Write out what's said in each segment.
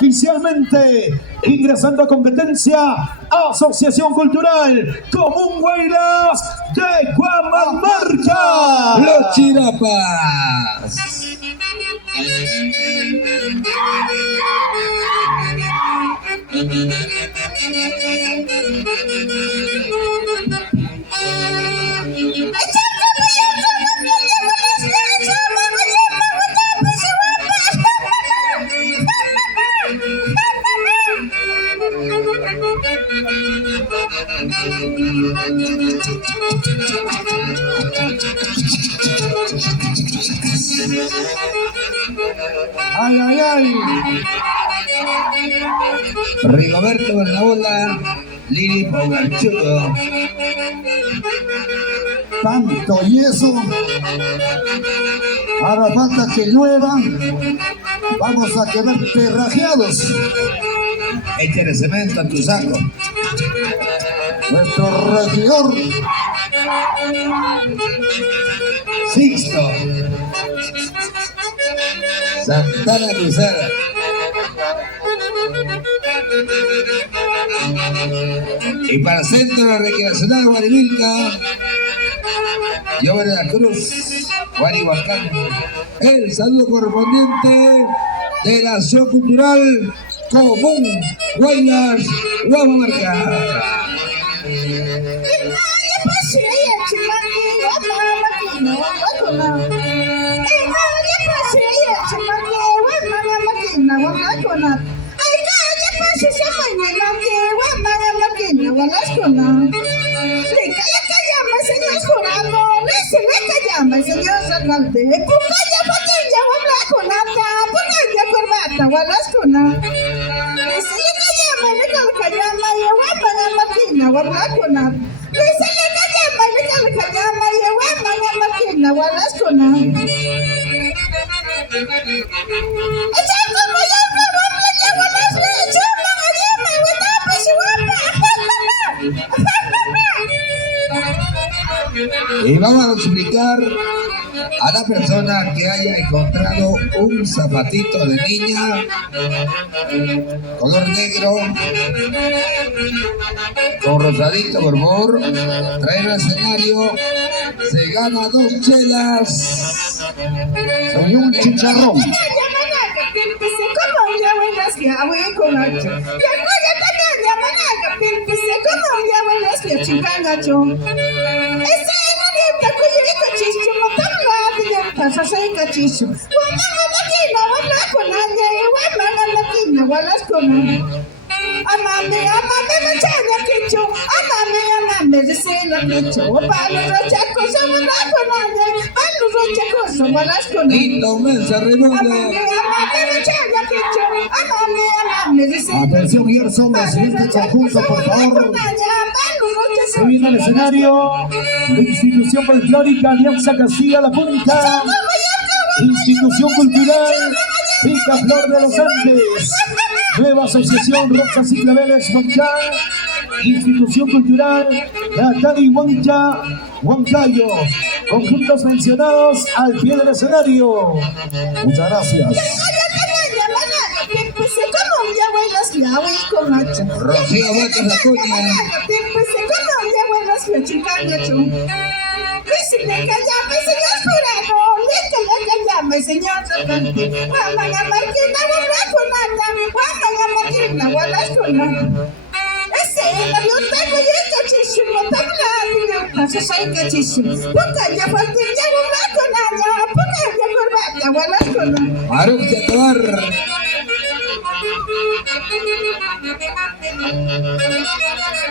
oficialmente ingresando a competencia Asociación Cultural Común Huaylas de Guamamarca. Los Chirapas. Ay, ay, ay. Rigoberto Bernabola, Lili Pauganchudo. Tanto y eso. Ahora falta que llueva. Vamos a quedar perrajeados. Échale cemento a tu saco. Nuestro regidor Sixto. Santana Cruzada. Y para Centro Recreacional Guarimilca, Yo de la Cruz, Guarihuacán. El saludo correspondiente de la Asociación Cultural Común Huaylas Guamamarca. Y vamos a explicar a la persona que haya encontrado un zapatito de niña color negro con rosadito por favor, traer al escenario, se gana 2 chelas Y un chicharrón. Lindo mensa redonda. Atención, Gerson, el siguiente conjunto, por favor. Se viene al escenario la Institución Folclórica Alianza Castilla La Punta, Institución Cultural Pica Flor de los Andes, Nueva Asociación Rosas y Claveles Huancay, Institución Cultural Natari Huancayo, conjuntos mencionados al pie del escenario. Muchas gracias. Rocío Huertas Acuña. Maruk Jatobar.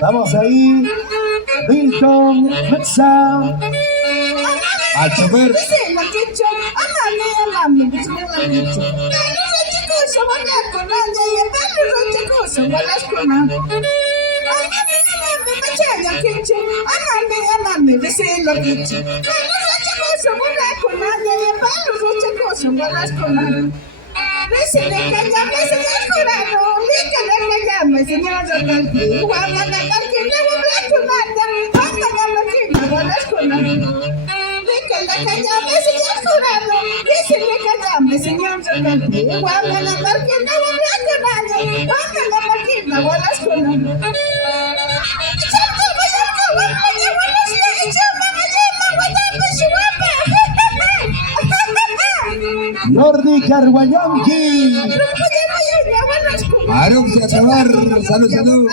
Vamos ahí, Milton, Mexa. Al chofer. Señor, Jordi Carguayanqui. Arunza Tabar, salud, salud.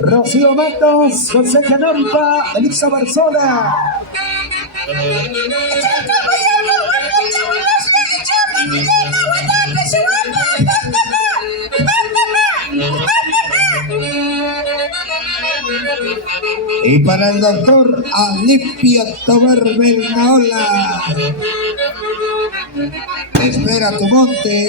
Rocío Matos, José Canampa, Elisa Barzola. Y para el doctor Alipio Tobar Bernaola. Espera tu monte.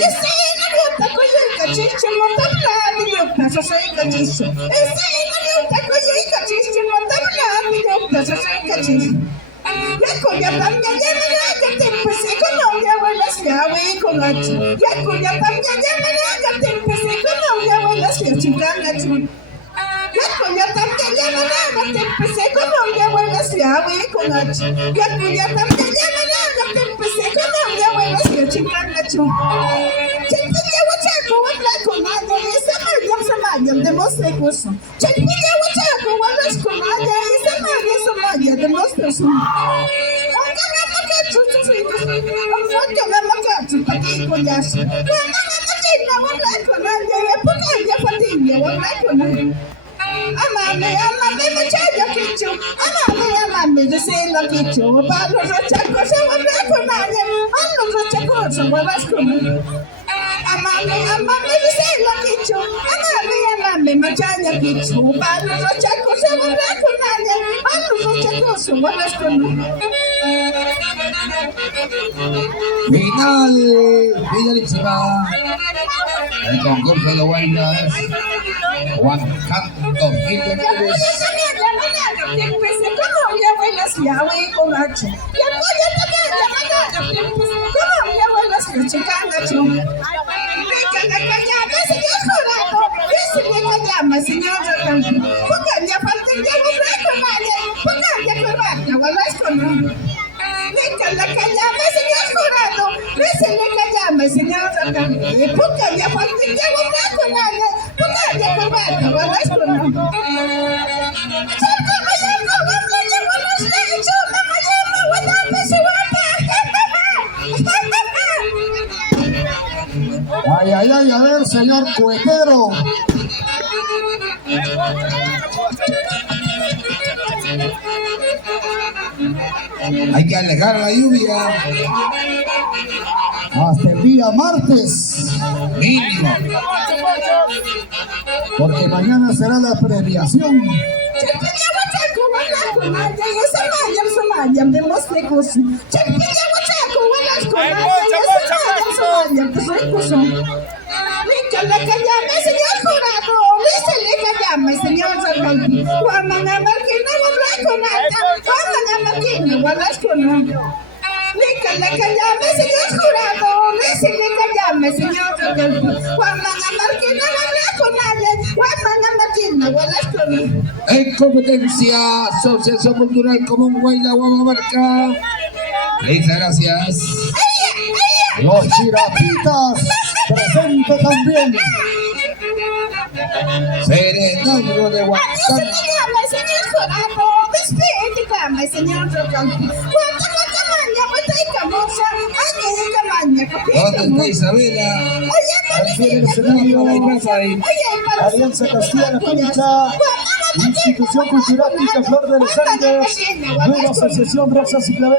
Finalísima. El concurso de Guaynas. Juan Canto 2023. Ay, ay, ay, a ver, señor cuetero. Hay que alejar la lluvia. Hasta el día martes, Mínimo. porque mañana será la premiación. En competencia, Asociación Cultural Común Guayna Guamamarca. Muchas gracias. Los Chirapitas, presente también. Serenazgo de Huancán. ¿Dónde está Isabela? Al el escenario, Alianza Castilla-La Concha, Institución Cultural Flor de los Andes, Nueva Asociación Rosas y Claveles.